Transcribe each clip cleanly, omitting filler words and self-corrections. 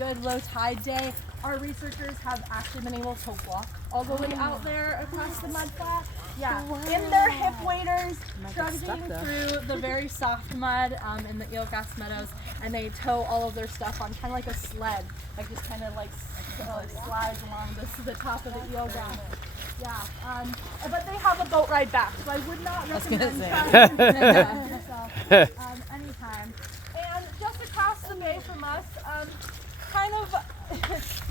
good low tide day, our researchers have actually been able to walk all the way out there across the mud flat. Yeah, in their hip waders, trudging through the very soft mud in the eelgrass meadows, and they tow all of their stuff on kind of like a sled, like just kind of like slides along the top of the eelgrass. Yeah, but they have a boat ride back, so I would not recommend trying to yourself anytime. And just across the bay from us, kind of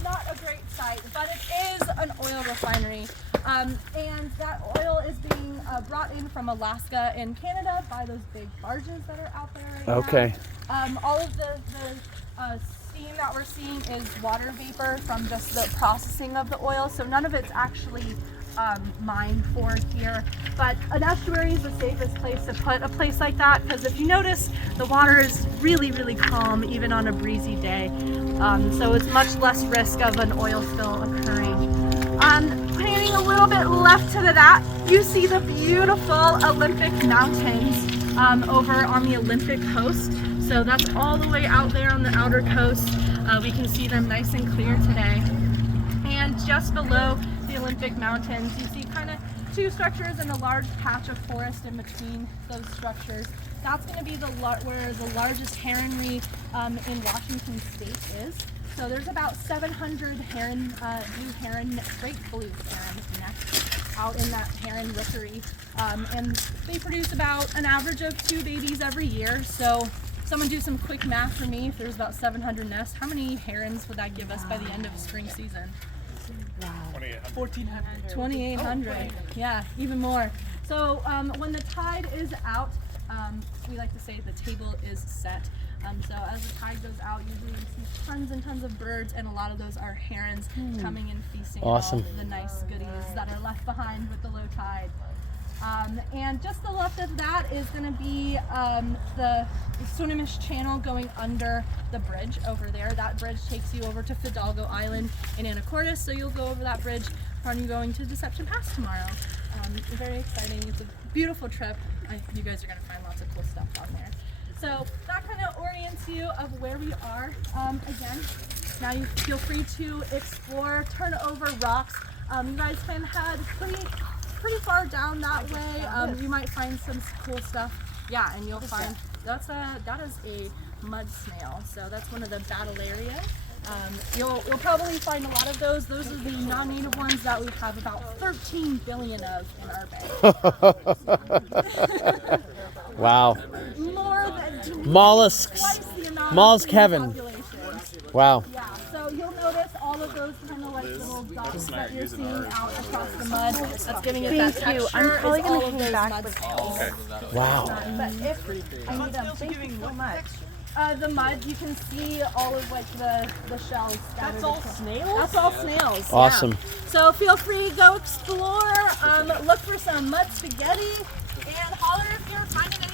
not a great sight, but it is an oil refinery. And that oil is being brought in from Alaska and Canada by those big barges that are out there right now. All of the steam that we're seeing is water vapor from just the processing of the oil, so none of it's actually mined for here. But an estuary is the safest place to put a place like that, because if you notice, the water is really, really calm even on a breezy day. So it's much less risk of an oil spill occurring. Panning a little bit left to that, you see the beautiful Olympic Mountains over on the Olympic coast. So that's all the way out there on the outer coast. We can see them nice and clear today. And just below the Olympic Mountains, you see kind of two structures and a large patch of forest in between those structures. That's going to be where the largest heronry in Washington State is. So there's about 700 great blue heron nests out in that heron rookery, and they produce about an average of 2 babies every year. So someone do some quick math for me. If there's about 700 nests, how many herons would that give us by the end of spring season? Wow. 1,400. 2,800. Yeah, even more. So when the tide is out, we like to say the table is set. So as the tide goes out, usually we see tons and tons of birds, and a lot of those are herons coming and feasting on all the nice goodies that are left behind with the low tide. And just to the left of that is going to be the Swinomish Channel going under the bridge over there. That bridge takes you over to Fidalgo Island in Anacortes, so you'll go over that bridge when you're going to Deception Pass tomorrow. Very exciting. It's a beautiful trip. You guys are going to find lots of cool stuff on there. So that kind of orients you of where we are. Again, now you feel free to explore, turn over rocks. You guys can head pretty far down that way. You might find some cool stuff. Yeah, and you'll find that is a mud snail. So that's one of the Batellaria. You'll probably find a lot of those. Those are the non-native ones that we have about 13 billion of in our bay. Wow. More than Mollusks. twice the amount Mollusk of heaven. population. Wow. Yeah, so you'll notice all of those kind of like little dots that you're seeing out across the mud. That's giving it that texture. I'm probably all going to of hang those back mud with snails. Wow. But if I need them, thank you so much. The mud, you can see all of like the shells. That's all snails? That's all snails. Awesome. Yeah. So feel free to go explore, look for some mud spaghetti, and holler if you're finding